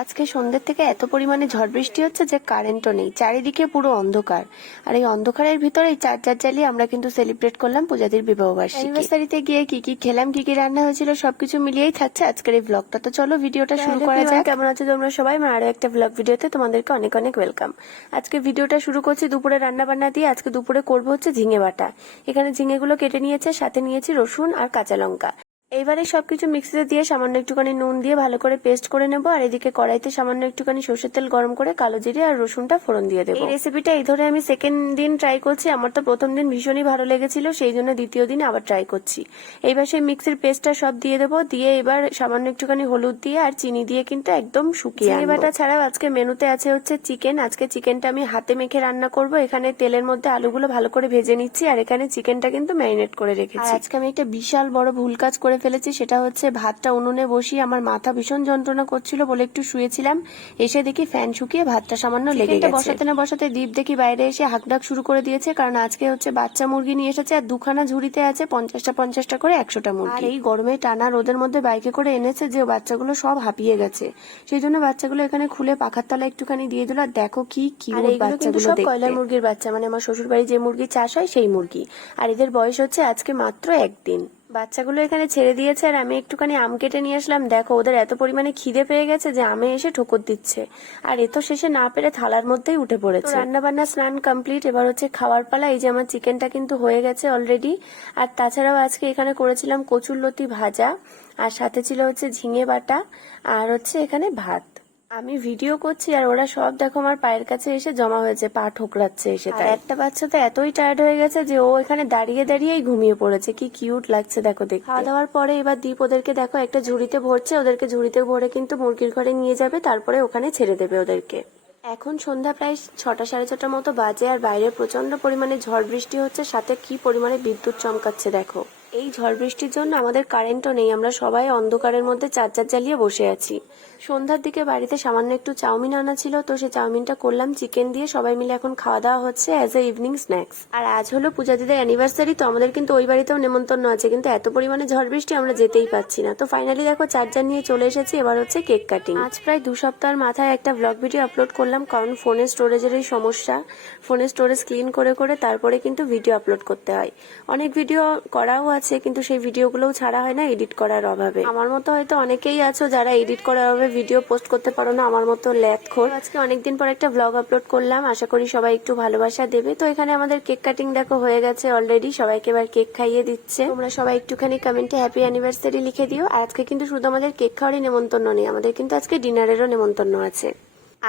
আজকে সন্ধ্যের থেকে এত পরিমাণে ঝড় বৃষ্টি হচ্ছে যে কারেন্টও নেই চারিদিকে পুরো অন্ধকার। আর এই অন্ধকারের ভিতরে এই চার্জার জ্বালিয়ে আমরা কিন্তু সেলিব্রেট করলাম পূজাদির বিবাহ বার্ষিকী। অ্যানিভার্সারিতে গিয়ে কি কি খেলাম কি কি রান্না হয়েছিল সবকিছু মিলিয়েই থাকছে আজকের এই ব্লগটা তো চলো ভিডিওটা শুরু করা যাক। কেমন আছে তোমরা সবাই? আমার আরও একটা ব্লগ ভিডিওতে তোমাদেরকে অনেক অনেক ওয়েলকাম আজকে ভিডিওটা শুরু করছি দুপুরে রান্না বান্না দিয়ে। আজকে দুপুরে করব হচ্ছে ঝিঙে বাটা। এখানে ঝিঙেগুলো কেটে নিয়েছে সাথে নিয়েছি রসুন আর কাঁচা লঙ্কা। এইবারে সবকিছু মিক্সিতে দিয়ে সামান্য একটুখানি নুন দিয়ে ভালো করে পেস্ট করে নেব আর এদিকে কড়াইতে সামান্য একটুখানি সর্ষের তেল গরম করে কালো জিরে আর রসুনটা ফোড়ন দিয়ে দেবো। এই রেসিপিটা এই ধরে আমি সেকেন্ড দিন ট্রাই করছি আমার তো প্রথম দিন ভীষণই ভালো লেগেছিল সেই জন্য দ্বিতীয় দিন আবার ট্রাই করছি। এইবার সেই মিক্সির পেস্টটা সব দিয়ে দেবো দিয়ে এবার সামান্য একটুখানি হলুদ দিয়ে আর চিনি দিয়ে কিন্তু একদম শুকিয়ে চিনি বাটা ছাড়াও আজকে মেনুতে আছে হচ্ছে চিকেন আজকে চিকেনটা আমি হাতে মেখে রান্না করব এখানে তেলের মধ্যে আলুগুলো ভালো করে ভেজে নিচ্ছি আর এখানে চিকেনটা কিন্তু ম্যারিনেট করে রেখেছি। আজকে আমি একটা বিশাল বড় ভুল কাজ করে ফেলেছি সেটা হচ্ছে ভাতটা উনুনে বসিয়ে আমার মাথা ভীষণ যন্ত্রণা করছিল বলে একটু শুয়েছিলাম। এসে দেখি ফ্যান শুকিয়ে ভাতটা সামান্য লেগে গেছে। বসাতে না বসাতে দীপ দেখি বাইরে এসে হাকডাক শুরু করে দিয়েছে কারণ আজকে হচ্ছে বাচ্চা মুরগি নিয়ে এসেছে আর দুখানা ঝুড়িতে আছে পঞ্চাশটা পঞ্চাশটা করে একশোটা মুরগি। আর এই গরমে টানা রোদের মধ্যে বাইকে করে এনেছে যে বাচ্চাগুলো সব হাঁপিয়ে গেছে। সেই জন্য বাচ্চাগুলো এখানে খুলে পাখার তলা একটুখানি দিয়ে দিল আর দেখো কি কি বাচ্চাগুলো সব কয়লার মুরগির বাচ্চা মানে আমার শ্বশুর বাড়ি যে মুরগি চাষ হয় সেই মুরগি। আর এদের বয়স হচ্ছে আজকে মাত্র একদিন। বাচ্চাগুলো এখানে ছেড়ে দিয়েছে আর আমি একটুখানি আম কেটে নিয়ে আসলাম। দেখো, ওদের এত পরিমাণে খিদে পেয়ে গেছে যে আমে এসে ঠোকর দিচ্ছে। আর এ তো শেষে না পেরে থালার মধ্যেই উঠে পড়েছে। রান্না বান্না স্নান কমপ্লিট, এবার হচ্ছে খাওয়ার পালা। এই যে আমার চিকেনটা কিন্তু হয়ে গেছে অলরেডি আর তাছাড়াও আজকে এখানে করেছিলাম কচুর লতি ভাজা, আর সাথে ছিল হচ্ছে ঝিঙে বাটা, আর হচ্ছে এখানে ভাত। আমি ভিডিও করছি আর ওরা সব দেখো আমার পায়ের কাছে এসে জমা হয়েছে পা ঠোকরাচ্ছে এসে তাই। একটা বাচ্চা তো এতই টায়ার্ড হয়ে গেছে যে ও এখানে দাঁড়িয়ে দাঁড়িয়েই ঘুমিয়ে পড়েছে। কি কিউট লাগছে দেখো দেখতে। খাওয়া দাওয়ার পরে এবার দীপ ওদেরকে দেখো একটা ঝুড়িতে ভরছে ওদেরকে ঝুড়িতে ভরে কিন্তু মুরগির ঘরে নিয়ে যাবে তারপরে ওখানে ছেড়ে দেবে ওদেরকে। এখন সন্ধ্যা প্রায় ছটা সাড়ে ছটার মতো বাজে আর বাইরে প্রচণ্ড পরিমাণে ঝড় বৃষ্টি হচ্ছে সাথে কি পরিমাণে বিদ্যুৎ চমকাচ্ছে দেখো। এই ঝড় বৃষ্টির জন্য আমাদের কারেন্টও নেই। আমরা সবাই অন্ধকারের মধ্যে চার্জার জ্বালিয়ে বসে আছি। সন্ধ্যার দিকে বাড়িতে সামান্য একটু চাউমিন আনা ছিল, তো সেই চাউমিনটা করলাম চিকেন দিয়ে সবাই মিলে এখন খাওয়া দাওয়া হচ্ছে অ্যাজ এ ইভিনিং স্ন্যাক্স আর আজ হলো পূজা দিদের অ্যানিভার্সারি তো আমাদের কিন্তু ওই বাড়িতেও নেমন্তন্ন আছে, কিন্তু এত পরিমাণে ঝড় বৃষ্টি আমরা যেতেই পাচ্ছি না। তো ফাইনালি দেখো চার্জার নিয়ে চলে এসেছি, এবার হচ্ছে কেক কাটিং আজ প্রায় দু সপ্তাহের মাথায় একটা ব্লগ ভিডিও আপলোড করলাম, কারণ ফোনের স্টোরেজেরই সমস্যা। ফোনের স্টোরেজ ক্লিন করে করে তারপরে কিন্তু ভিডিও আপলোড করতে হয়। অনেক ভিডিও করাও আছে কিন্তু সেই ভিডিওগুলোও ছাড়া হয় না এডিট করার অভাবে। আমার মতো হয়তো অনেকেই আছো যারা এডিট করার অভাবে ভিডিও পোস্ট করতে পারো না, আমার মতো ল্যাথ খোর আজকে অনেকদিন পর একটা ব্লগ আপলোড করলাম, আশা করি সবাই একটু ভালোবাসা দেবে। তো এখানে আমাদের কেক কাটিং দেখো হয়ে গেছে অলরেডি সবাইকে এবার কেক খাইয়ে দিচ্ছে। তোমরা সবাই একটুখানি কমেন্টে হ্যাপি অ্যানিভার্সারি লিখে দিও। আর আজকে কিন্তু শুধু আমাদের কেক খাওয়ারই নেমন্তন্ন নেই, আমাদের কিন্তু আজকে ডিনারেরও নেমন্তন্ন আছে।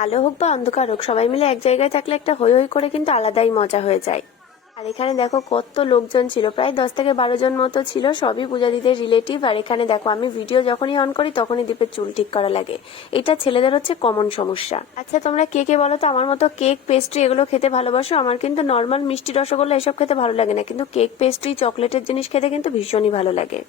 আলো হোক বা অন্ধকার হোক, সবাই মিলে এক জায়গায় থাকলে একটা হই হই করে কিন্তু আলাদাই মজা হয়ে যায়। আর এখানে দেখো কত লোকজন ছিল। প্রায় দশ থেকে বারো জন মতো ছিল, সবই পূজা দিদের রিলেটিভ আর এখানে দেখো, আমি ভিডিও যখনই অন করি, তখনই দীপের চুল ঠিক করা লাগে। এটা ছেলেদের হচ্ছে কমন সমস্যা। আচ্ছা তোমরা কে কে বলো তো? আমার মতো কেক পেস্ট্রি এগুলো খেতে ভালোবাসো? আমার কিন্তু নর্মাল মিষ্টি রসগোল্লা এসব খেতে ভালো লাগে না। কিন্তু কেক পেস্ট্রি চকলেটের জিনিস খেতে কিন্তু ভীষণই ভালো লাগে।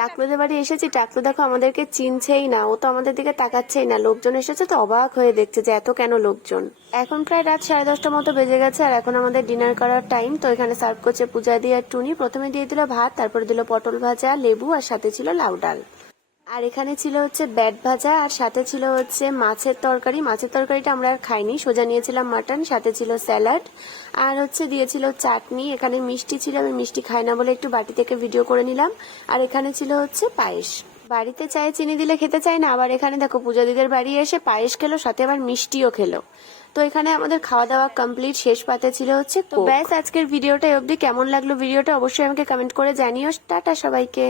টাকলুদের বাড়ি এসেছি, টাকলু দেখো আমাদেরকে চিনছেই না, ও তো আমাদের দিকে তাকাচ্ছেই না। লোকজন এসেছে তো অবাক হয়ে দেখছে যে এত কেন লোকজন। এখন প্রায় রাত সাড়ে দশটার মতো বেজে গেছে আর এখন আমাদের ডিনার করার টাইম তো এখানে সার্ভ করছে পূজা দিয়ে আর টুনি। প্রথমে দিয়ে দিল ভাত, তারপরে দিল পটল ভাজা, লেবু আর সাথে ছিল লাউ ডাল। আর এখানে ছিল হচ্ছে ব্যাট ভাজা আর সাথে ছিল হচ্ছে মাছের তরকারি। মাছের তরকারিটা আমরা আর খাইনি। সোজা নিয়েছিলাম মাটন সাথে ছিল স্যালাড আর হচ্ছে দিয়েছিল চাটনি। এখানে মিষ্টি ছিল আমি মিষ্টি খাই না বলে একটু বাটি থেকে ভিডিও করে নিলাম। আর এখানে ছিল হচ্ছে পায়েস। বাড়িতে চায়ে চিনি দিলে খেতে চাই না আবার এখানে দেখো পূজা দিদের বাড়ি এসে পায়েস খেলো সাথে আবার মিষ্টিও খেলো। তো এখানে আমাদের খাওয়া দাওয়া কমপ্লিট শেষ পাতে ছিল হচ্ছে তো ব্যাস আজকের ভিডিওটা অবধি। কেমন লাগল ভিডিওটা অবশ্যই আমাকে কমেন্ট করে জানিও। টাটা সবাইকে।